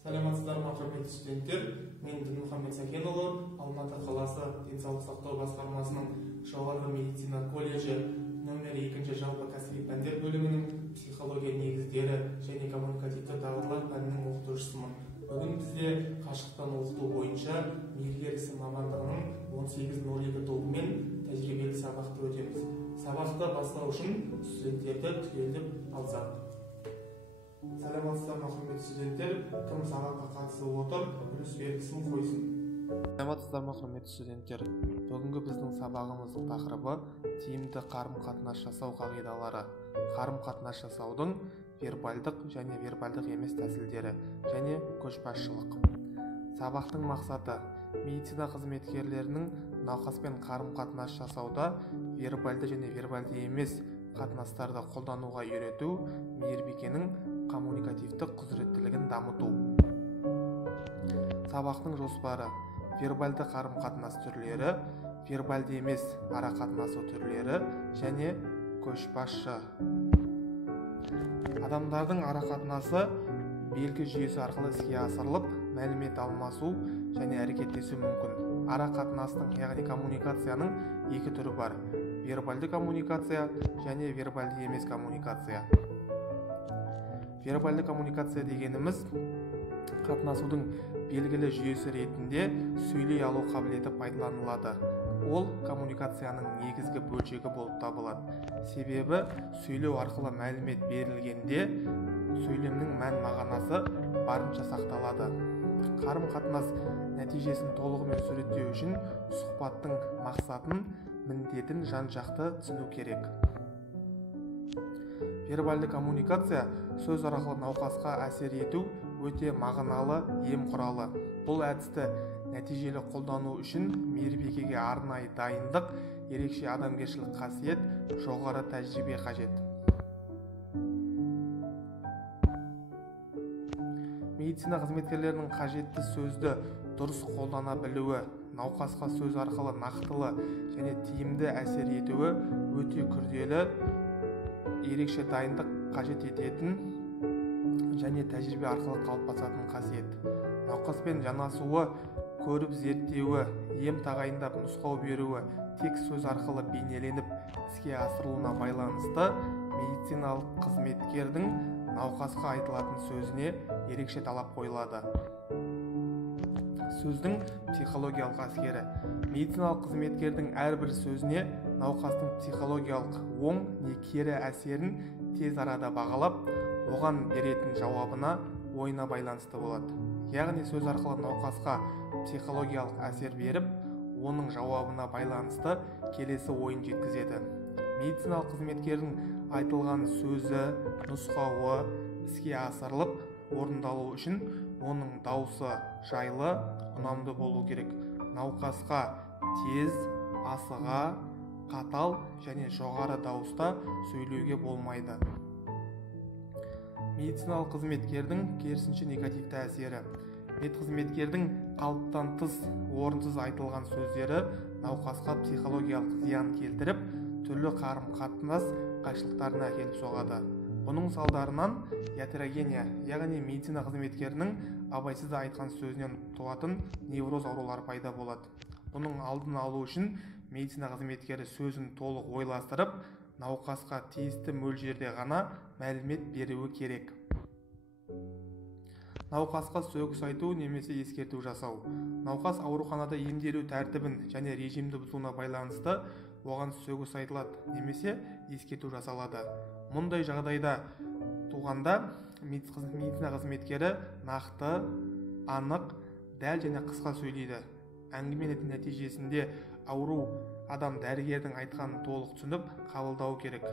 Саламатсыздар ма, құрметті студенттер? Мен Дінмұхаммед Сәкенұлы, Алматы қаласы денсаулық сақтау басқармасының жоғарғы медицина колледжі номер 2 жалпы кәсіби пәндер бөлімінің психология негіздері және коммуникативті дағдылар пәнінің оқытушысымын. Бүгін бізде қашықтан оқыту бойынша мергер ісі мамандығының 18-02 тобымен тәжірибелі сабақты өтеміз. Сабақты бастау үшін студенттерді түгелдеп алсақ. Саламатсыздар ма, құрметті студенттер? Кім сабаққа қатысып отыр, үлес белгісін қойсын. Саламатсыздар ма, құрметті студенттер? Бүгінгі біздің сабағымыздың тақырыбы тиімді қарым-қатынас жасау қағидалары. Қарым-қатынас жасаудың вербальдық және вербальдық емес тәсілдері және көшбасшылық. Сабақтың мақсаты медицина қызметкерлерінің науқаспен қарым-қатынас жасауда вербальды және вербальды емес қатынастарды қолдануға үйрету, мейірбикенің коммуникативтік құзыреттілігін дамыту. Сабақтың жоспары: вербальды қарым-қатынас түрлері, вербальды емес арақатынасу түрлері және көшбасшы. Адамдардың арақатынасы белгі жүйесі арқылы іске асырылып, мәлімет алмасу және әрекеттесу мүмкін. Арақатынастың, яғни коммуникацияның екі түрі бар: вербальды коммуникация және вербальды емес коммуникация. Вербальды коммуникация дегеніміз қатынасудың белгілі жүйесі ретінде сөйлей алу қабілеті пайдаланылады. Ол коммуникацияның негізгі бөлшегі болып табылады. Себебі сөйлеу арқылы мәлімет берілгенде сөйлемнің мән-мағынасы барынша сақталады. Қарым-қатынас нәтижесін толығымен суреттеу үшін сұхбаттың мақсатын, міндетін жан-жақты түсіну керек. Вербальды коммуникация сөз арқылы науқасқа әсер ету өте мағыналы ем құралы. Бұл әдісті нәтижелі қолдану үшін мейірбикеге арнайы дайындық, ерекше адамгершілік қасиет, жоғары тәжірибе қажет. Медицина қызметкерлерінің қажетті сөзді дұрыс қолдана білуі, науқасқа сөз арқылы нақтылы және тиімді әсер етуі өте күрделі, ерекше дайындық қажет ететін және тәжірибе арқылы қалыптасатын қасиет. Науқаспен жанасуы, көріп зерттеуі, ем тағайындап нұсқау беруі тек сөз арқылы бейнеленіп іске асырылуына байланысты медициналық қызметкердің науқасқа айтылатын сөзіне ерекше талап қойылады. Сөздің психологиялық әсері: медициналық қызметкердің әрбір сөзіне науқастың психологиялық оң не кері әсерін тез арада бағалап, оған беретін жауабына ойына байланысты болады. Яғни сөз арқылы науқасқа психологиялық әсер беріп, оның жауабына байланысты келесі ойын жеткізеді. Медициналық қызметкердің айтылған сөзі, нұсқауы іске асырылып, орындалу үшін оның дауысы жайлы, ұнамды болу керек. Науқасқа тез, асыға, қатал және жоғары дауыста сөйлеуге болмайды. Медициналық қызметкердің керісінше негативті әсері: медқызметкердің қалыптан тыс, орынсыз айтылған сөздері науқасқа психологиялық зиян келтіріп, түрлі қарым-қатынас қайшылықтарына әкеліп соғады. Бұның салдарынан ятерогения, яғни медицина қызметкерінің абайсыз айтқан сөзінен туатын невроз аурулары пайда болады. Бұның алдын алу үшін медицина қызметкері сөзін толық ойластырып, науқасқа тиісті мөлшерде ғана мәлімет беруі керек. Науқасқа сөгіс айту немесе ескерту жасау: науқас ауруханада емделу тәртібін және режимді бұзуына байланысты оған сөгіс айтылады немесе ескерту жасалады. Мұндай жағдайда туғанда медицина қызметкері нақты, анық, дәл және қысқа сөйлейді. Әңгіме нәтижесінде ауру адам дәрігердің айтқанын толық түсініп қабылдау керек.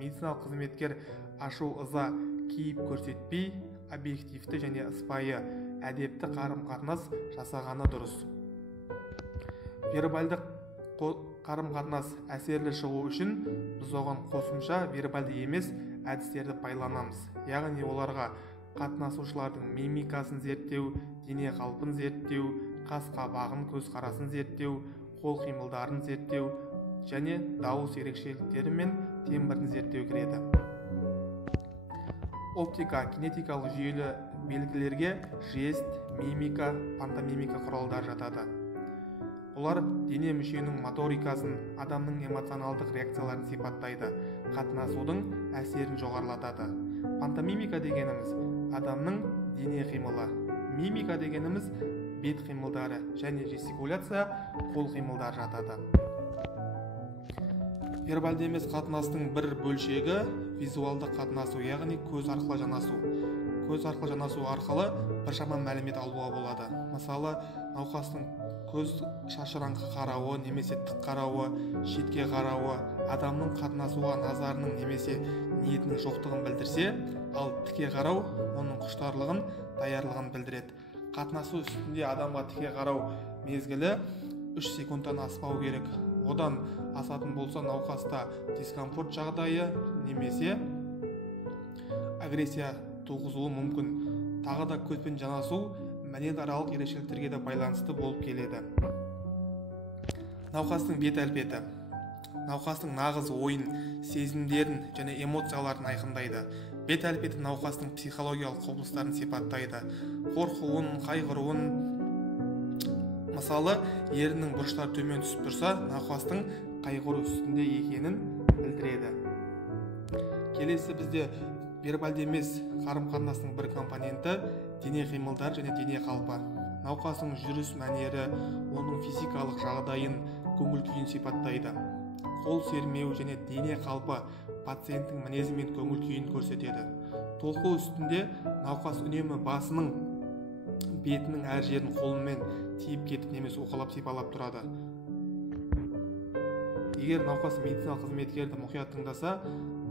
Медициналық қызметкер ашу-ыза кейіп көрсетпей, объективті және сыпайы, әдепті қарым-қатынас жасағаны дұрыс. Вербальдық қарым-қатынас әсерлі шығу үшін біз оған қосымша вербальды емес әдістерді пайдаланамыз. Яғни оларға қатынасушылардың мимикасын зерттеу, дене қалпын зерттеу, қас-қабағын, көзқарасын зерттеу, қол қимылдарын зерттеу және дауыс ерекшеліктері мен тембрін зерттеу кіреді. Оптика, кинетикалық белгілерге жест, мимика, пантомимика құралдары жатады. Бұлар дене мүшенің моторикасын, адамның эмоционалдық реакцияларын сипаттайды, қатынасудың әсерін жоғарылатады. Пантомимика дегеніміз адамның дене қимылы, мимика дегеніміз бет қимылдары және жестикуляция қол қимылдары жатады. Вербалды емес қатынастың бір бөлшегі визуалды қатынасу, яғни көз арқылы жанасу. Көз арқылы жанасу арқылы біршама мәлімет алуға болады. Мысалы, науқастың көз шашыраңқы қарауы немесе тік қарауы, шетке қарауы адамның қатынасуға назарының немесе ниетінің жоқтығын білдірсе, ал тіке қарау оның құштарлығын, даярлығын білдіреді. Қатынасу үстінде адамға тіке қарау мезгілі 3 секундтан аспау керек. Одан асатын болса науқаста дискомфорт жағдайы немесе агрессия туғызуы мүмкін. Тағы да көзбен жанасу мәдениетаралық ерекшеліктерге де байланысты болып келеді. Науқастың бет әлпеті науқастың нағыз ойын, сезімдерін және эмоцияларын айқындайды. Бет әлпеті науқастың психологиялық құбылыстарын сипаттайды. Қорқуын, қайғыруын. Мысалы, ерінің бұрыштары төмен түсіп тұрса, науқастың қайғыру үстінде екенін білдіреді. Келесі бізде вербалды емес қарым-қатынастың бір компоненті дене қимылдар және дене қалпы. Науқастың жүріс мәнері, оның физикалық жағдайын, көңіл күйін сипаттайды. Қол сермеу және дене қалпы пациенттің мінезі мен көңіл күйін көрсетеді. Толқу үстінде науқас үнемі басының бетінің әр жерін қолымен тиіп кетіп немесе уқалап сипалап тұрады. Егер науқас медициналық қызметкерді мұқият тыңдаса,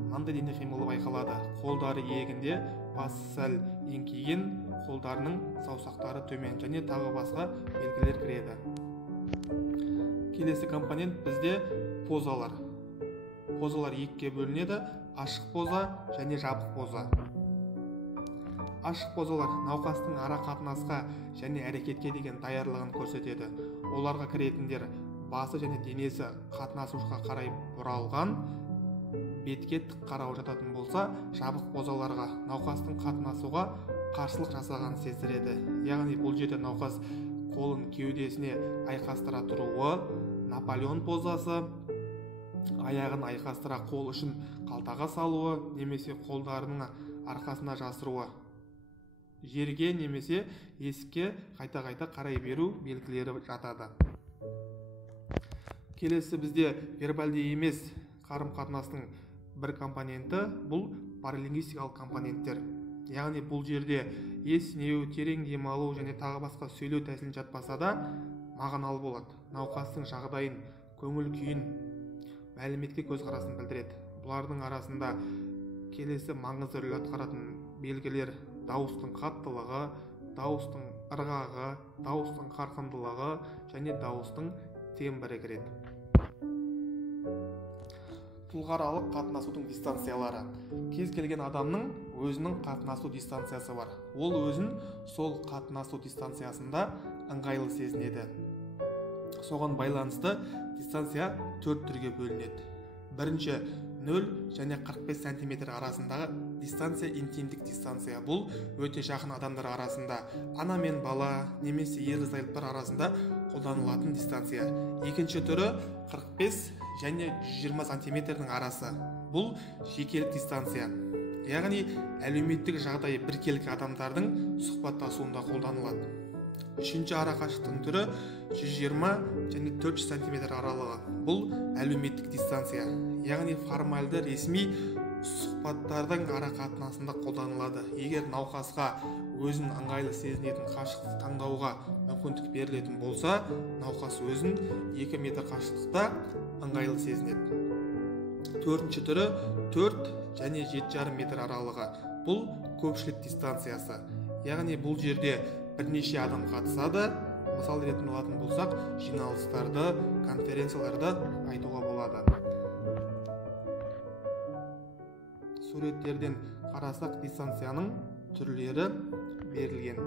мынандай дене қимылы байқалады. Қолдары иегінде, басы сәл еңкейген, қолдарының саусақтары төмен және тағы басқа белгілер кіреді. Келесі компонент бізде позалар. Позалар екіге бөлінеді: ашық поза және жабық поза. Ашық позалар науқастың ара қатынасқа және әрекетке деген даярлығын көрсетеді. Оларға кіретіндер басы және денесі қатынасушыға қарай бұралған, бетке тік қарау жататын болса, жабық позаларға науқастың қатынасуға қарсылық жасағанын сездіреді. Яғни бұл жерде науқас қолын кеудесіне айқастыра тұруы, Наполеон позасы, аяғын айқастыра қол үшін қалтаға салуы немесе қолдарының арқасына жасыруы, жерге немесе есікке қайта-қайта қарай беру белгілері жатады. Келесі бізде вербалды емес қарым-қатынастың бір компоненті бұл паралингвистикалық компоненттер. Яғни бұл жерде есінеу, терең демалу және тағы басқа сөйлеу тәсілін жатпаса да мағыналы болады. Науқастың жағдайын, көңіл күйін, мәліметке көзқарасын білдіреді. Бұлардың арасында келесі маңызды рөл атқаратын белгілер: дауыстың қаттылығы, дауыстың ырғағы, дауыстың қарқындылығы және дауыстың тембрі кіреді. Тұлғаралық қатынасудың дистанциялары. Кез келген адамның өзінің қатынасу дистанциясы бар. Ол өзін сол қатынасу дистанциясында ыңғайлы сезінеді. Соған байланысты дистанция 4 түрге бөлінеді. Бірінші, 0 және 45 см арасындағы дистанция интимдік дистанция. Бұл өте жақын адамдар арасында, ана мен бала немесе ерлі-зайыптылар арасында қолданылатын дистанция. Екінші түрі 45 және 120 см арасы. Бұл жекелік дистанция. Яғни әлеуметтік жағдайы біркелкі адамдардың сұхбаттасуында қолданылады. Үшінші арақашықтықтың түрі 120 және 400 см аралығы. Бұл әлеуметтік дистанция. Яғни формальды ресми сұхбаттардың арақатынасында қолданылады. Егер науқасқа өзін ыңғайлы сезінетін қашықтықты таңдауға мүмкіндік берілетін болса, науқас өзін 2 метр қашықтықта ыңғайлы сезінеді. Төртінші түрі 4 және 7,5 метр аралығы. Бұл көпшілік дистанциясы. Яғни бұл жерде бірнеше адам қатысады. Мысал ретінде алатын болсақ, жиналыстарды, конференцияларды айтуға болады. Суреттерден қарасақ, дистанцияның түрлері берілген.